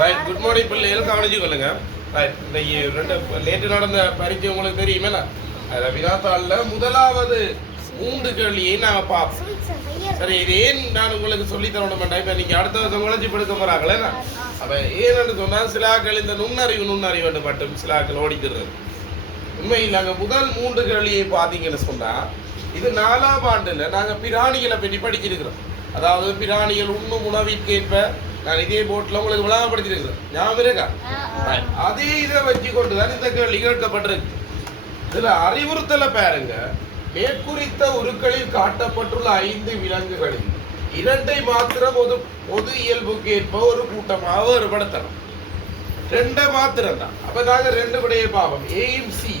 Right, good morning பிள்ளைகள், கவனிச்சு கொள்ளுங்க. ரைட், இன்னைக்கு நேற்று நடந்த பரீட்சை உங்களுக்கு தெரியுமேல, அதில் வினாத்தாளில் முதலாவது 3 கேள்வியை நாங்கள் பார்ப்போம். சரி, இது ஏன் நான் உங்களுக்கு சொல்லி தரணும் வேண்டாம். இப்போ நீங்கள் அடுத்த வருஷம் உழைச்சி படுக்க போகிறாங்களே, அப்போ ஏன்னு சொன்னால் சிலாக்கள் இந்த நுண்ணறிவு மட்டும் சிலாக்கள் ஓடிக்கிறது. உண்மையில் நாங்கள் முதல் 3 கேள்வியை பார்த்தீங்கன்னு சொன்னால், இது 4ஆம் ஆண்டில் நாங்கள் பிராணிகளை பற்றி படிச்சிருக்கிறோம். அதாவது பிராணிகள் உண்ணும் உணவிற்கேற்ப நான் இதே போட்டில் உங்களுக்கு விளங்கப்படுத்திருக்கிறேன். ஞாபகம் இருக்கா? அதே இதை வச்சு கொண்டு தான் இந்த கேள்வி கேட்கப்பட்டிருக்கு. இதில் அறிவுறுத்தலை பாருங்க. மேற்குறித்த உருக்களில் காட்டப்பட்டுள்ள 5 விலங்குகளில் 2 மாத்திரம் பொது இயல்புக்கு ஏற்ப ஒரு கூட்டமாக வேறுபடுத்தணும். 2 மாத்திரம் தான். அப்ப நாங்க 2 விடையை பார்ப்போம். ஏயும் சி,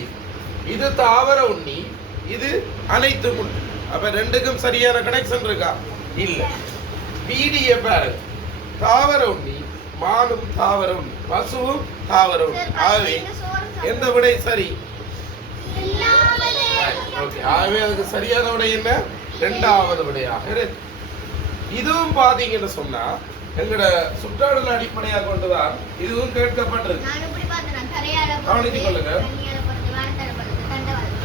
இது தாவர உண்ணி, இது அனைத்து உண்ணி. அப்ப 2க்கும் சரியான கனெக்ஷன் இருக்கா? இல்ல. பிடிய பாருங்க. தாவர உண்ணி, மானும் தாவர உண்ணி, பசுவும் தாவர உண்ணி. ஆகவே எந்த விடை சரி? ஆகவே அதுக்கு சரியான விடை என்ன? 2வது விடையாக இருக்கு. இதுவும் பாத்தீங்கன்னு சொன்னா எங்கட சுற்றாடல் அடிப்படையாக கொண்டுதான் இதுவும் கேட்கப்பட்டிருக்கு. கவனித்துக் கொள்ளுங்க.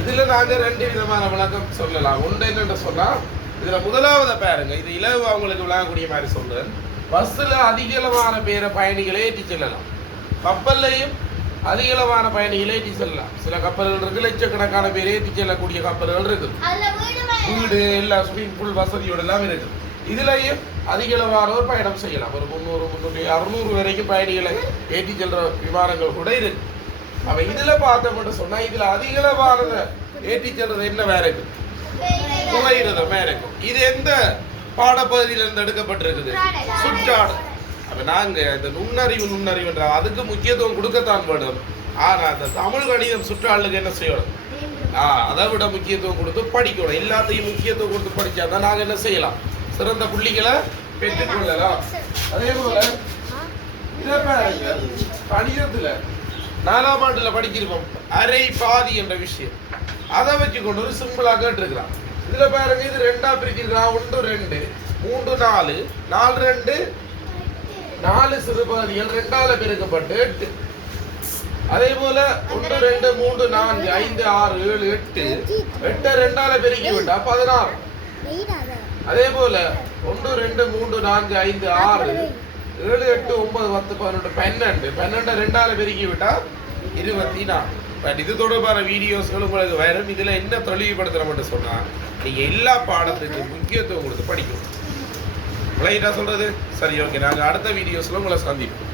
இதுல நாங்க 2 விதமான விளக்கம் சொல்லலாம். ஒன்று என்னன்னு சொன்னா, இதுல முதலாவது பாருங்க, இது இலவு அவங்களுக்கு விளங்கக்கூடிய மாதிரி சொல்றேன். பஸ்ல அதிகளவான பேர பயணிகளை ஏற்றி செல்லலாம், கப்பல்லையும் அதிகளவான பயணிகளை ஏற்றி செல்லலாம். சில கப்பல்கள் இருக்கு, லட்சக்கணக்கான பேர் ஏற்றி செல்லக்கூடிய கப்பல்கள் இருக்கு, வீடு எல்லா ஸ்விமிங் பூல் வசதியோட எல்லாம் இருக்கு. இதுலயும் அதிகளவானோர் பயணம் செய்யலாம். ஒரு 300, 300, 600 வரைக்கும் பயணிகளை ஏற்றி செல்ற விமானங்கள் கூட இருக்கு. அப்ப இதுல பார்த்தோம்னு சொன்னா, இதுல அதிகளவானத ஏற்றி செல்றது என்ன வேற இருக்கு? புகையிரதம் வேற இருக்கு. இது எந்த பாடப்பகுதியில இருந்து எடுக்கப்பட்டிருக்குது? சுற்றாடல். அப்ப நாங்க இந்த நுண்ணறிவுன்ற அதுக்கு முக்கியத்துவம் கொடுக்கத்தான் வேணும். ஆனா அந்த தமிழ் கணிதம் சுற்றாடலுக்கு என்ன செய்யணும்? அதை விட முக்கியத்துவம் கொடுத்து படிக்கணும். எல்லாத்தையும் முக்கியத்துவம் கொடுத்து படிச்சாதான் நாங்க என்ன செய்யலாம்? சிறந்த புள்ளிகளை பெற்றுக்கொள்ளலாம். அதே போல இதை பாருங்க, கணிதத்துல 4ஆம் ஆண்டுல படிச்சிருப்போம் அரை பாதி என்ற விஷயம். அதை வச்சு கொண்டு ஒரு சிம்பிளா கேட்டிருக்கிறான். இதுல பாருங்க, இது 2ஆ பிரிச்சிருக்கிறான். 1 2 3 4 4 2 4 சிறு பகுதிகள் 2ஆல பெருக்கப்பட்டு 8. அதே போல 1 2 3 4 5 6 7 8 8 2ஆல பெருக்கி விட்டா 16. அதே போல 1 2 3 4 5 6 7 8 9 10 11 12 2ஆல பெருக்கி விட்டா 24. பட் இது தொடர்பான வீடியோஸ்கள் உங்களுக்கு வரும். இதுல என்ன தெளிவுபடுத்துறோம்னு சொன்னா, நீங்க எல்லா பாடத்துக்கும் முக்கியத்துவம் கொடுத்து படிக்கணும். ரைட்டா சொல்றது? சரி, ஓகே. நாங்க அடுத்த வீடியோஸ்ல உங்களை சந்திப்போம்.